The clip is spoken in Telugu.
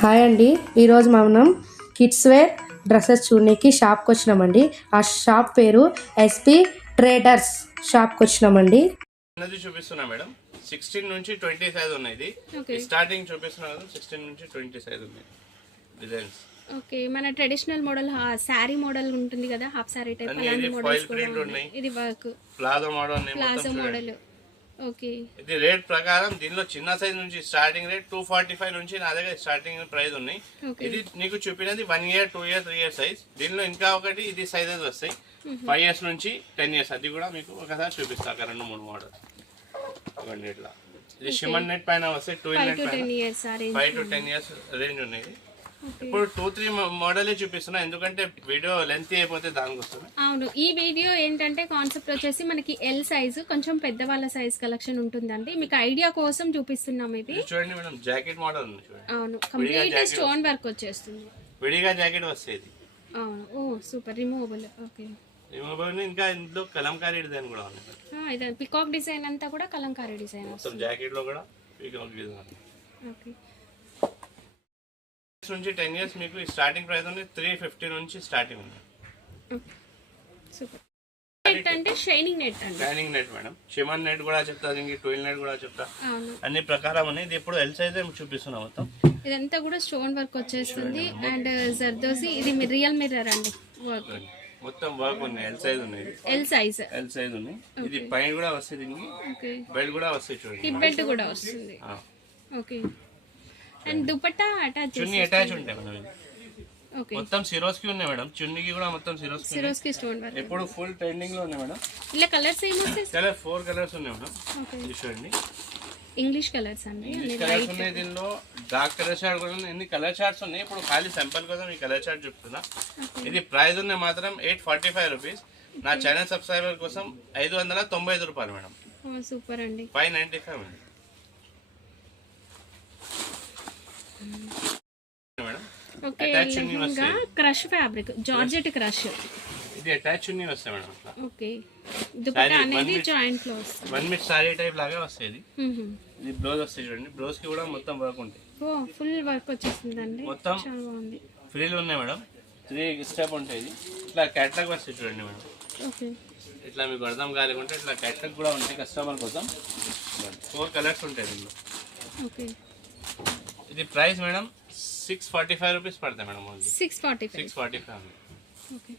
హాయ్ అండి, ఈరోజు మనం కిడ్స్ వేర్ డ్రెస్సెస్ చూడడానికి షాప్కి వచ్చినామండి. ఆ షాప్ పేరు ఎస్పీ ట్రేడర్స్ షాప్కి వచ్చినామండి. చూపిస్తున్నా మేడం, 16 నుంచి 20 సైజ్ ఉన్నాయి. స్టార్టింగ్ చూపిస్తున్నా కదా, 16 నుంచి 20 సైజ్ ఉన్నాయి డిజైన్స్. ఓకే, మన ట్రెడిషనల్ మోడల్ సారీ మోడల్ ఉంటుంది కదా, హాఫ్ సారీ టైప్ అలాంటి మోడల్స్ కూడా ఉన్నాయి. ఇది వర్క్ ప్లాజో మోడల్. ఓకే, ఇది రేట్ ప్రకారం దీనిలో చిన్న సైజ్ నుంచి స్టార్టింగ్ రేట్ 245 నుంచి నా దగ్గర స్టార్టింగ్ ప్రైస్ ఉన్నాయి. ఇది నీకు చూపినది 1 ఇయర్ 2 ఇయర్ 3 ఇయర్ సైజ్. దీనిలో ఇంకా ఒకటి ఇది సైజెస్ వస్తాయి 5 ఇయర్స్ నుంచి 10 ఇయర్స్. అది కూడా మీకు ఒకసారి చూపిస్తా, 2-3 మోడల్ ఇవ్వండి. ఇట్లా ఇది షిమన్ నెట్ పైన వస్తాయి, 2 ఇయర్ 5 to 10 ఇయర్స్ రేంజ్ ఉన్నాయి. ఇప్పుడు 2-3 మోడల్ చూపిస్తున్నా, ఎందుకంటే వీడియో లెంత్ అయిపోతే దానికోసం. అవును, ఈ వీడియో ఏంటంటే కాన్సెప్ట్ వచ్చేసి మనకి ఎల్ సైజు, కొంచెం పెద్దవాళ్ళ సైజ్ కలెక్షన్ ఉంటుందండి. మీకు ఐడియా కోసం చూపిస్తున్నాం. ఇది చూడండి మేడం, జాకెట్ మోడల్ ఉంది చూడండి. అవును, కంప్లీట్ స్టోన్ వర్క్ వచ్చేస్తుంది. విడిగా జాకెట్ వస్తుంది. అవును, ఓ సూపర్, రిమూవబుల్. Okay, removable. ఇంకా ఇందులో కలంకారీ డిజైన్ కూడా ఉంది. ఇదే పికాక్ డిజైన్ అంతా కూడా కలంకారీ డిజైన్ వస్తుంది. జాకెట్ లో కూడా పికాక్ డిజైన్. ఓకే, నుంచి 10 ఇయర్స్ మీకు స్టార్టింగ్ ప్రైస్ ఉంది 350 నుంచి స్టార్టింగ్ ఉంది. సూపర్. నెట్ అంటే షైనింగ్ నెట్ అండి. షైనింగ్ నెట్ మేడం, షిమన్ నెట్ కూడా చెప్తా, దీనికి ట్విల్ నెట్ కూడా చెప్తా. అన్ని ప్రకారం ఉన్నాయి. ఇది ఇప్పుడు ఎల్ సైజ్ చూపిస్తున్నా. మొత్తం ఇదంతా కూడా స్టోన్ వర్క్ వచ్చేస్తుంది. అండ్ జర్దోసి, ఇది రియల్ మిర్రర్ అండి. వర్క్ మొత్తం వర్క్ ఉంది. ఎల్ సైజ్ ఉంది. ఎల్ సైజ్ ఉంది. ఇది పైన కూడా వస్తుంది, దీనికి బెల్ట్ కూడా వస్తుంది. చూడండి, హిప్ బెల్ట్ కూడా వస్తుంది. Okay, and dupatta attach, chunni attach ఉంటాయి మేడం. ఓకే, మొత్తం సిరోస్ కి ఉన్నాయి మేడం. చున్నీకి కూడా మొత్తం సిరోస్ కి స్టోన్ వర్క్. ఇప్పుడు ఫుల్ ట్రెండింగ్ లో ఉన్నాయి మేడం. ఇలా కలర్స్ ఏమొస్తాయి? కలర్ 4 కలర్స్ ఉన్నాయి మేడం. ఇది చూడండి, ఇంగ్లీష్ కలర్స్ అండి. కలర్స్ ఉన్నాయి. దీనిలో డార్క్ కలర్ షార్ట్ కూడా ఉన్నాయి. ఎన్ని కలర్ షార్ట్స్ ఉన్నాయి. ఇప్పుడు ఖాళీ సింపుల్ కోసం ఈ కలర్ షార్ట్ చెప్తున్నా. ఇది ప్రైస్ ఉన్నాయి మాత్రం 845 రూపీస్. నా ఛానల్ సబ్స్క్రైబర్ కోసం 595 రూపాయలు మేడం. సూపర్ అండి. 595 madam. Okay, crush fabric, georgette crush. ఇది అటాచ్ చున్నీ వస్తాయి మేడం. ఓకే, దుపట్టా అనేది జాయింట్ లో వస్తుంది. 1 మీటర్ సారీ టైప్ లాగా వస్తుంది. ఇది బ్లౌజ్ వస్తాయి చూడండి. బ్లౌజ్ కి కూడా మొత్తం వర్క్ ఉంటాయి. ఓ ఫుల్ వర్క్ వచ్చేస్తుందండి. మొత్తం చాలా బాగుంది. ఫ్రీలు ఉన్నాయి మేడం. 3 స్టెప్ ఉంటాయి. ఇది ఇట్లా క్యాటలాగ్ వస్తాయి చూడండి మేడం. ఓకే, ఇట్లా మీకు అర్థం కాలేకుంటే ఇట్లా క్యాటలాగ్ కూడా ఉంటాయి కస్టమర్ కోసం. 4 కలర్స్ ఉంటాయి దీనిలో. ఓకే, ఇది ప్రైస్ మేడం 645 రూపీస్ పడతాయి మేడం. 645. ఓకే.